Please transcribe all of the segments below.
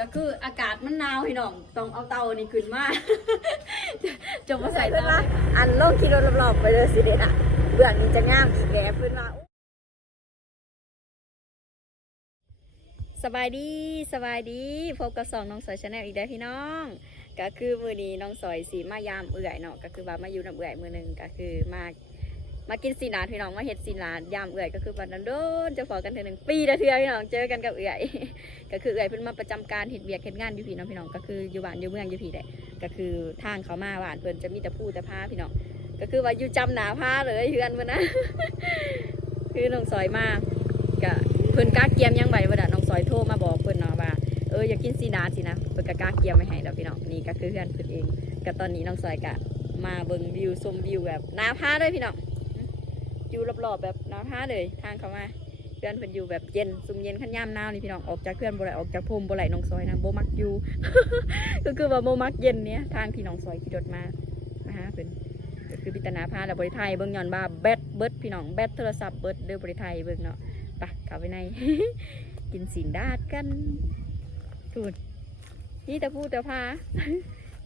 ก็คืออากาศมันหนาวพี่น้องต้องเอาเตานี่ขึ้นมาจะจะมาใส่เพื่อนเตาว่าอันโลกขี่รถรอบๆไปเลยสิเด็ดอะเบื้องนี้จะงามอีกแกเพื่อนว่าสบายดีสบายดีพบกับสองน้องสอยชาแนลอีกแล้วพี่น้อง ก็คือมือนี้น้องสอยสีมายามเอื่อยเนาะก็คือว่ามาอยู่น้ำเอื่อยมือหนึ่งก็คือมา มากินสีนานพี่น้องมาเฮ็ดสีนานยามเอื่อยก็คือวันนั้นโดนจะพอกันเทื่อหนึ่งปีละเทื่อพี่น้องเจอกันกับเอื่อย ก็คือเอื่อยเพิ่นมาประจำการเฮ็ดเวียกเฮ็ดงานอยู่พี่น้องพี่น้องก็คืออยู่บ้านอยู่เมืองอยู่พี่แหละก็คือทางเขามาบ้านเพิ่นจะมีแต่ผู้แต่พาพี่น้องก็คือว่าอยู่จำหนาผ้าเลยเฮือนเพิ่นนะคือน้องสอยมาก็เพิ่นกล้าเกียมยังไงวะน่ะน้องสอยโทรมาบอกเพิ่นเนาะว่าเอออยากกินซีดาสินะเพิ่นก็กล้าเกียมไม่ให้ดอกพี่น้องนี่ก็คือเฮือนเพิ่นเองก็ตอนนี้น้องสอยก็มาเบิ่งวิวชมวิวแบบหนาผ้าเลยพี่น้อง อยู่รอบๆแบบหนาผ้าเลยทางเข้ามาเพื่อนเพิ่นอยู่แบบเย็นซุ่มเย็นขันยามหนาวนี่พี่น้องออกจากเพื่อนบ่ไหลออกจากภูมิบ่ไหลน้องซอยนะโบมักอยู่ ก็คือว่าโบมักเย็นเนี้ยทางที่น้องซอยขี่รถมามาหาเพิ่นก็คือพิจารณาพาแล้วบริไทยเบิ่งย้อนว่าแบตเบิดพี่น้องแบตโทรศัพท์เบิดเด้อบริไทยเบิ่งเนาะไปเข้าไปในกินสินดาดกันทูนนี่แต่พูดแต่พา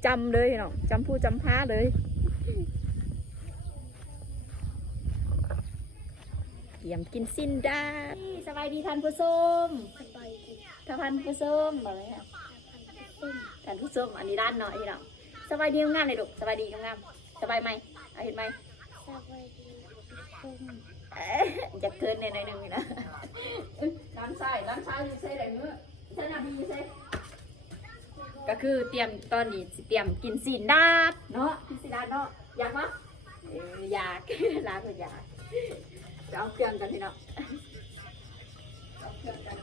จำเลยพี่น้องจำพูดจำพาเลย เตรียมกินสินดาดสบายดีท่านผู้ชมสบายดีท่านผู้ชมบอกเลยค่ะซึ่งท่านผู้ชมอันนี้ด้านหน่อยพี่น้องสบายดีงามๆเลยลูกสบายดีงามๆสบายไหมเอาเห็นไหมสบายดีซึ่งเอ๊ะจะเกินในหน่อยหนึงนี่นะเอ้ยด้านซ้ายด้านซ้ายอยู่ใส่ไหนเนื้อใส่หน้าบีใส่ก็คือเตรียมตอนนี้สิเตรียมกินสินดาดเนาะกินสินดาดเนาะอยากปะเอออยากร้านเพิ่นอยาก จะเอาเครื่องกันพี่น้องเอาเครื่องกัน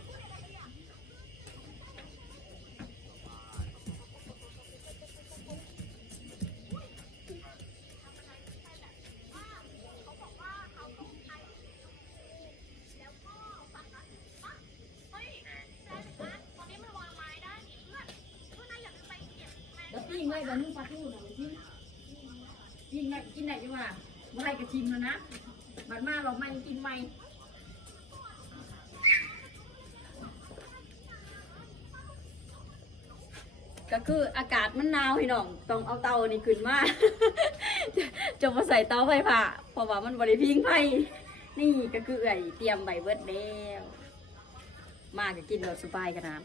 แล้วปิ้งไว้แบบนึงปลาทูน่ะไปชิมกินไหนกินไหนจังหวะเมื่อไรก็ชิมแล้วนะ บัดมาเราไม่กินไม่ก็คืออากาศมันหนาวพี่น้อง ต้องเอาเตานี่ขึ้นมาจะจะมาใส่เตาไฟผ่าเพราะว่ามันบริพิงไฟนี่ก็คือไอเตรียมใบเบิร์ดแล้วมาก็กินเราสบายขนาด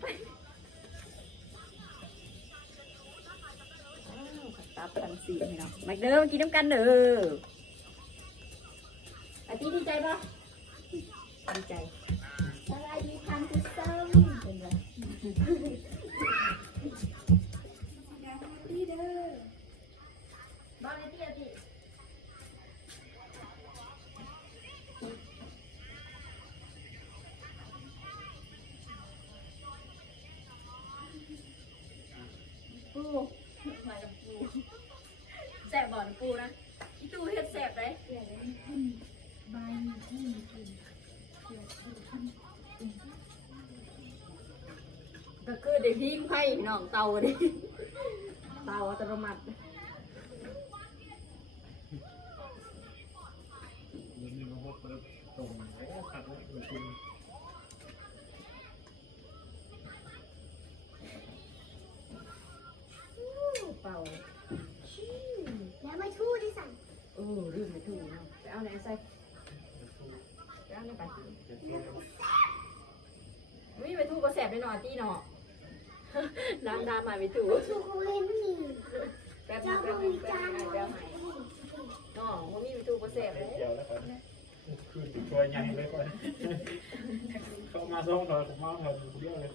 อ้าวขัดตับกันสีนี่เนาะมาเด้อมากินน้ำกันเด้อ อาทิตย์ดีใจปะดีใจสบายดีทันทุกซ้เป็นไรำดีเด้อบ้านไอ้เตี้ยที่ปูมากับปูแสบบ่อนปูนะอีตูเฮ็ดแสบเลยบายดี กินก็คือเด็กทิ้งไผ่น้องเตาดิเตาอัตโนมัตินี่มันก็เปิดตรงโอ้ขัดแล้วคุณเป่าแล้วไม่ทู่ที่สั่งเออลืมไปถูกเนาะไปเอาไหนใส่ไป เอาไหนไปวิไปถูกระแสบไปหน่อตีหน่อน้ำดามาไปถูทูเขาเห็นนี่แป๊บนึเจ้างแป๊บบนึงแป๊บนึงแป๊บนึงน้องว่ามีไปถูกระแสบเลยเกี่ยวแล้วกันคือตัวใหญ่เลยก่อนเข้ามาส่งถอยผมมาถอยเดียวเลย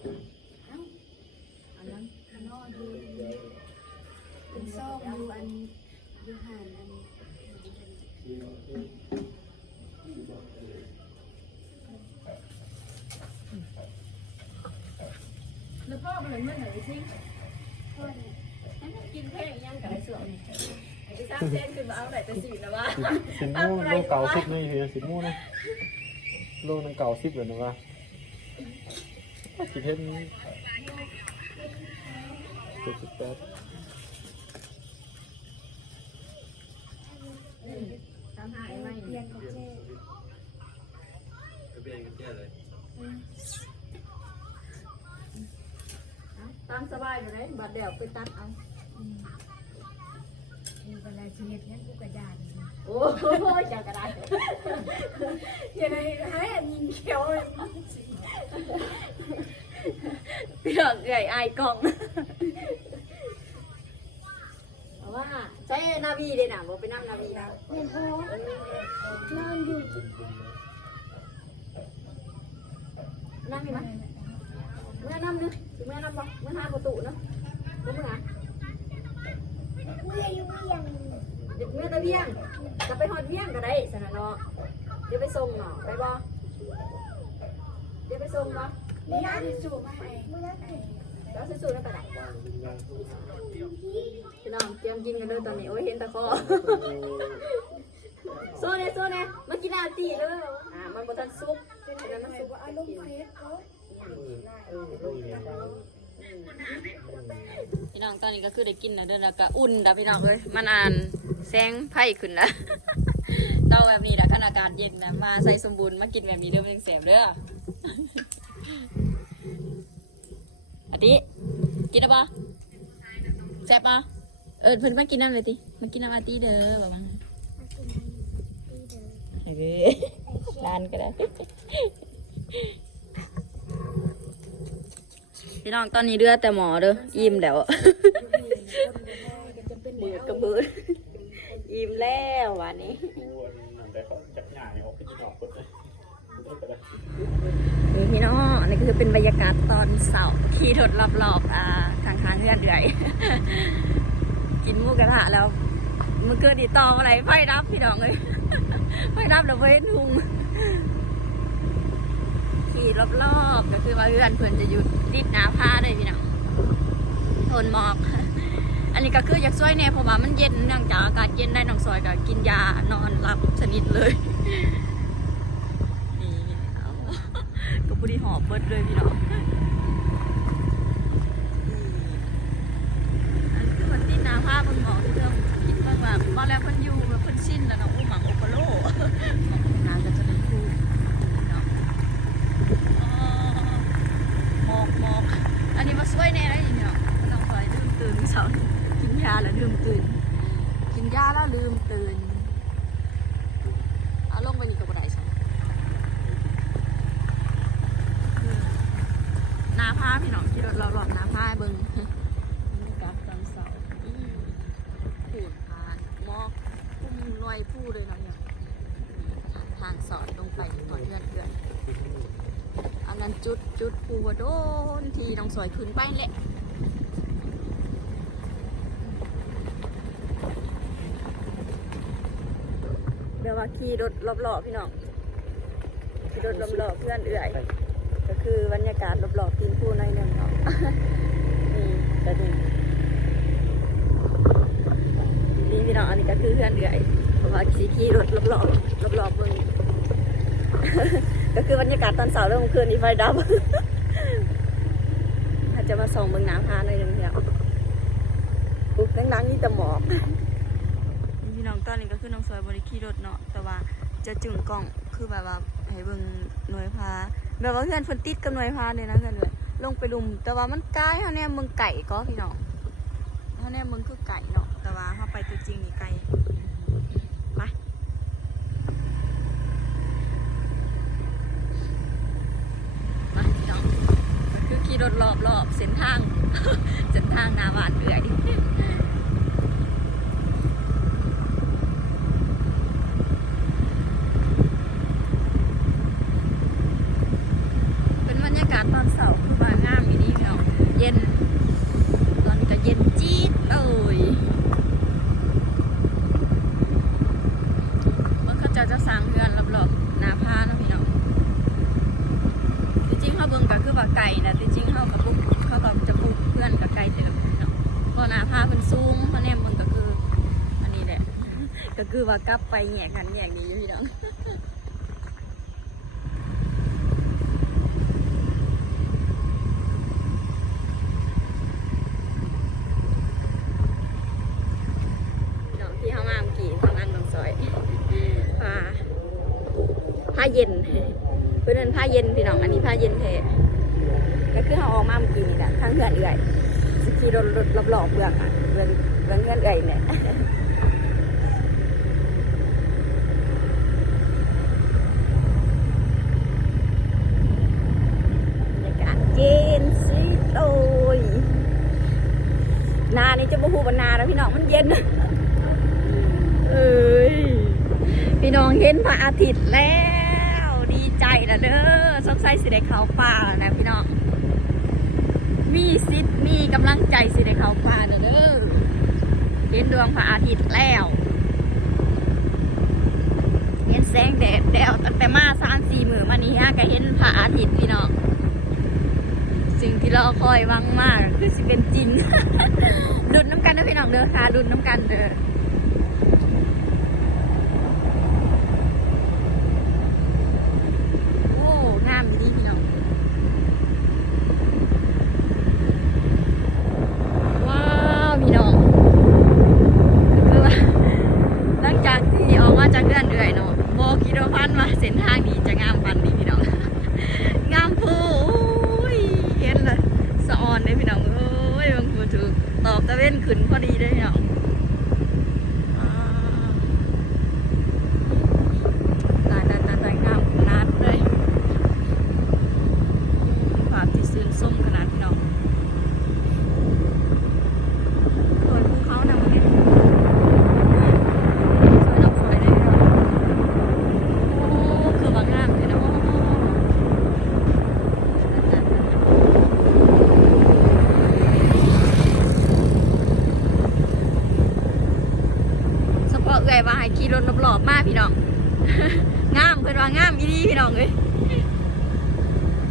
มันเลยเมื่อไหร่อเนี่ยกินแค่ยังกับไอ้เสือนี่ไอ้สามเซนขึ้นมาเอาไหนไปสีนะวะสินมูโลเก่าสิบนี่เฮียสินมูนะโลนึงเก่าสิบเลยนะวะกี่เทนเจ็ดสิบแปดตามหาไอ้ไม่เรียนกับเจ๊ก็เป็นกันเจ้เลย ตามสบายอยู่เลยบัดเดี๋ยวไปตัดเอา มีเวลาเทียบนั้นกูกระดานโอ้ยเจ้ากระไดยังไงให้อันยิงเขียวพี่น้องเอื่อยอายกล้องเอาว่าใช้นาวีเด้น่ะบ่ไปนั่งนาวีนะเห็นพ่อนอนอยู่นั่งมีไหมเมื่อนั่งนึกถึง เมื่อนั่งบ่เมื่อหาประตูเนาะบ่เมื่อเมื่อยอยู่เมื่อยเดี๋ยวเมื่อตะเวียงจะไปหอดเวียงก็ได้สนะเนาะเดี๋ยวไปส่งเนาะไปบ่เดี๋ยวไปส่งบ่เมื่อนั้นสูบมาให้เมื่อนั้นไอ้เดี๋ยวสู้ๆนั่นไปไหนพี่น้องเตรียมกินกันเลยตอนนี้โอ้ยเห็นตะคอโซ่เน่โซ่เน่มากินอาตีเลยอ่ามันบ่ทันซุปเป็นฉะอะไรนั้นมันซุปว่าอารมณ์เฟสเขา พี่น้องตอนนี้ก็คือได้กินแล้วเด้อแล้วก็อุ่นแล้วพี่น้องเอ้ยมันอ่านแสงไพ่ขึ้นแล้วเตาแบบนี้แหละขนาดอากาศเย็นนะมาใส่สมบูรณ์มากินแบบนี้เด้อมันยังแสบเด้ออาทิกินแล้วปะแซ่บปะเออเพิ่นมากินน้ำเลยติมากินน้ำอาทิเด้อแบบว่าเฮ้ยร้านก็ได้ พี่น้องตอนนี้เดือแต่หมอเด้ออิ่มแล้วเบือกระเบืออิ่มแล้ววันนี้แต่เขาจับหน่ายออกไปที่นอกก็ได้ก็ได้นี่พี่น้องอันนี้ก็คือเป็นบรรยากาศตอนเสาร์ขี่รถรอบๆอ่าทางทางเงื่อนเดือยกินหมูกระทะแล้ว มันเกิดดีต่ออะไรไฟรับพี่น้องเลยไฟรับแล้วไฟทุ่งี่รอบๆก็คือว่าเพื่อนเพื่อนจะหยุดดิดหนาผ้าได้พี่น้องทนหมอก อันนี้ก็คืออยากช่วยเนี่ยเพราะว่ามันเย็นเนื่องจากอากาศเย็นได้น้องซอยก็กินยานอนหลับสนิทเลยนี่เอาก็พอดีหอบเบิดเลยพี่น้องอันคือมันติดน้ำผ้าบนหมอที่เริ่มคิดว่าแบบตอนแรกเพิ่นอยู่แบบเพิ่นชินแล้วเนาะอู้หมังโอโปโลหมังงานก็จะเป็นคู่เนาะอ๋อหมอกหมอกอันนี้มาช่วยแน่ได้ยังเนาะมันต้องคอยลืมตื่นเสาร์นี้กินยาแล้วลืมตื่น กินยาแล้วลืมตื่นเอาลงไปนี่กับบ่ได้ใช่ นาพี่น้องที่รถเราหลอดนาผ้าเบิ้งนี่กับตอนเสาร์ขูดพานหมอกพุ่มลอยผู้เลยเนาะเนี่ยทางสอดลงไปหอดเลือนเลือนอันนั้นจุดจุดภูวโดนที่น้องสวยขึ้นไปแหละเดี๋ยวว่าขี่รถรอบๆพี่น้องขี่รถรอบๆเพื่อนเอื่อย ก็คือบรรยากาศรอบๆตีนผู้ในอยหนึ่งเนาะนี่ก็นี่นี่พี่น้องอันนี้ก็คือเพื่อนเดือยเพราะว่าขี่ขี่รถรอบๆรอบๆเบิ่งก็คือบรรยากาศตอนเสาร์เรื่องคืนนี้ไฟดับอาจจะมาส่องเบิ่งน้ำพาหน่อยหนึงเนี่ยปุ๊บนั่งๆนี่แต่หมอกนี่พี่น้องตอนนี้ก็คือน้องสวยบริขี่รถเนาะแต่ว่าจะจึงกล้องคือแบบว่าให้เบิ่งหน่วยพา แบบว่าเพื่อนเพิ่นติดกับหน่วยพาเลยนะเพื่อนเลยลงไปลุม แต่ว่ามันไกลเฮาเนี่ยเมืองไก่ก็พี่น้องเฮาเนี่ยเมืองคือไก่เนาะแต่ว่าเฮาไปตัวจริงนี่ไกลไปไปพี่น้องคือขี่รถรอบรอบเส้นทางเส้นทางนาบานเอื่อยเป็นบรรยากาศตอนเสาร์คือว่างามอยู่นี่พี่น้องเย็น ตอนนี้ก็เย็นจี๊ดเลยเมื่อเขาเจะจะสร้างเรือนรอบๆหนาพาเนาะพี่น้องจริงๆเขาเบิ่งก็คือว่าไก่นะจริงๆเขากับปุ๊บเขาก็จะปลูกเพื่อนกับไก่เต็มเนาะเพราะหนาพาเป็นสูงเพราะเนี่ยมันก็คือ อันนี้แหละ ก็ คือว่ากลับไปแหงกันแหงนี้อยู่พี่น้องที่เขามาเมื่อกี้ทางอันบางซอยผ้าผ้าเย็นเพื่อนนผ้าเย็นพี่น้องอันนี้ผ้าเย็นแท้ก็คือเขาออกมาเมื่อกี้นี่แหละทางเพื่อนเอื่อยสิขี่รถรถรอบๆเบื้องอะเบื้องเบื้องเพื่อนเอื่อยเนี่ย บรรยากาศเย็นสิโอ้ย นานี่จะบ่ฮู้ว่านาแล้วพี่น้องมันเย็นเอ้ยพี่น้องเห็นพระอาทิตย์แล้ว ดีใจละเด้อสงสัยสิได้เขาป่าแล้วนะพี่น้องมีสิทมีกำลังใจสิได้เขาป่าเด้อเห็นดวงพระอาทิตย์แล้วเห็นแสงแดดแล้วตั้งแต่มาสามสี่มือมานี้ฮะก็เห็นพระอาทิตย์พี่น้อง สิ่งที่เราคอยหวังมากคือสิเป็นจริงดุนน้ำกันนะพี่น้องเด้อค่ะดุนน้ำกันเด้อโอ้งามพี่น้องว้าวพี่น้องคือว่าหลังจากที่ออกมาจากเดือนเอื่อยเนาะโบกิโดพันมาเส้นทางนี้จะงามปันนี้พี่น้อง งามพูอุ้ยเห็นเลยสะออนเลยพี่น้องเอ้ยบางพูถูกตอบตะเว้น ขึ้นพอดีเลยพี่น้องอ่าตายตายตายตายงามขนาดเลยภาพที่ซื่นส้มขนาดพี่น้องโดยภูเขานำมาเนี่ย สวยน้ำสวยเลยเนาะโอ้คือบางงามเลยเนาะเฉพาะเอ่ยว่าให้ขี่รถรอบๆมาพี่น้อง งามเพิ่นว่างาม อีดีพี่น้องเอ้ย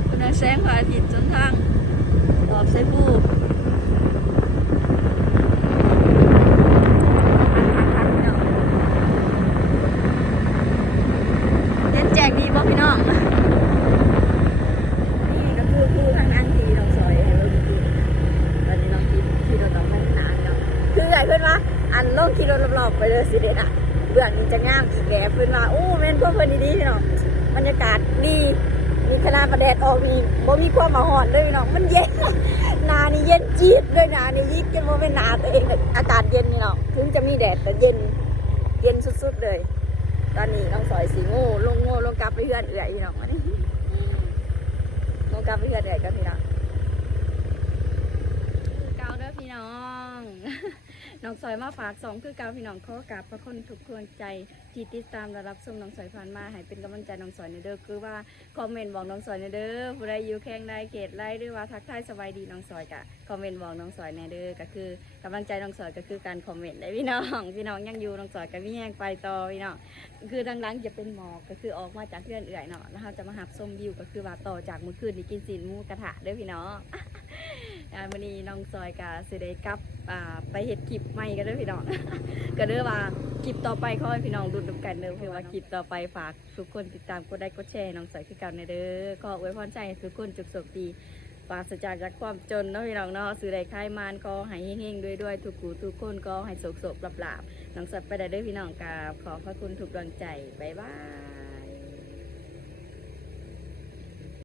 เพิ่นนแสงพระอาทิตย์จนทางรอบใส่ผู้คัน้องเล่นแจกดีบ่พี่น้องนี่ก็คือคือทางนั้นที่น้องซอยให้เราดูตอนนี้น้องคิดที่เราต้องพัฒนาเนาะคือไงเพื่อนว่าอันโลกขี่รถรอบๆไปเลยสิเด็ดอะเบื้องนี้จะงามอีกแกเพื่อนว่าโอ้แม่นพวกเพื่อนดีๆพี่น้องากาศดีมีขนาดประแดดออกมีบ่มีความมาหอนเลยเน้องมันเย็นนานี่เย็นจีบด้วยนานี่ยิกจนว่าเป็นหนาตัวเองอากาศเย็นนี่เนาะถึงจะมีแดดแต่เย็นเย็นสุดๆเลย ตอนนี้น้องสอยสีโง่ลงโง่ลงกลับไปเพื่อนเอื่อยพี่น้องลงกลับไปเพื่อนเอื่อยกับพี่น้องคือเกาเด้อพี่น้อง น้องสอยมาฝากสองคือกาพี่น้องขอกราบพระคุณทุกคนใจที่ติดตามและรับชมน้องสอยผ่านมาให้เป็นกำลังใจน้องสอยในเด้อคือว่าคอมเมนต์บอกน้องสอยในเด้อผู้ใดอยู่แข้งใดเขตใดหรือว่าทักทายสบายดีน้องสอยกะคอมเมนต์บอกน้องสอยในเด้อก็คือกำลังใจน้องสอยก็คือการคอมเมนต์ได้พี่น้องพี่น้องยังอยู่น้องสอยก็มีแห้งไปต่อพี่น้องคือดังหลังจะเป็นหมอกก็คือออกมาจากเพื่อนเอื่อยเนาะแล้วเราจะมาหับส้มวิวก็คือว่าต่อจากเมื่อคืนนี้กินสินมูกระทะเด้อพี่น้อง อ่าวันนี้น้องซอยกับสิได้กลับอ่าไปเห็ดคลิปใหม่กันเด้อพี่น้อง ก็เด้อว่าคลิปต่อไปขอให้พี่น้องดูดูกันเด้อคือว่าคลิปต่อไปฝากทุกคนติดตามกดไลค์กดแชร์น้องซอยคือเกันในเด้อขออวยพรใจให้ทุกคนจุกสุขดีปราศจากจากความจนเนาะพี่น้องเนาะสื่อใดค่ายมานก็ให้เฮงๆด้วยด้วยทุกกูทุกคนก็ให้โศกโศกปราบๆน้องซอยไปได้ด้อพี่น้องกราบขอพระคุณทุกดวงใจบ๊ายบาย